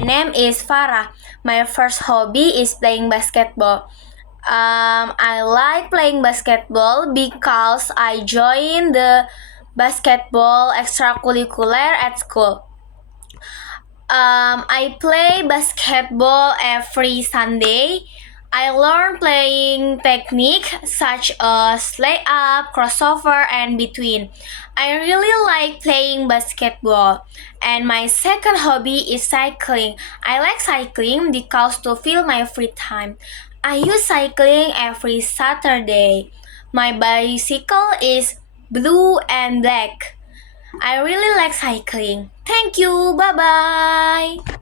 name is Farah. My first hobby is playing basketball. I like playing basketball because I joined the basketball extracurricular at school. I play basketball every Sunday. I learn playing technique such as layup, crossover, and between. I really like playing basketball. And my second hobby is cycling. I like cycling because to fill my free time. I use cycling every Saturday. My bicycle is blue and black. I really like cycling. Thank you. Bye bye.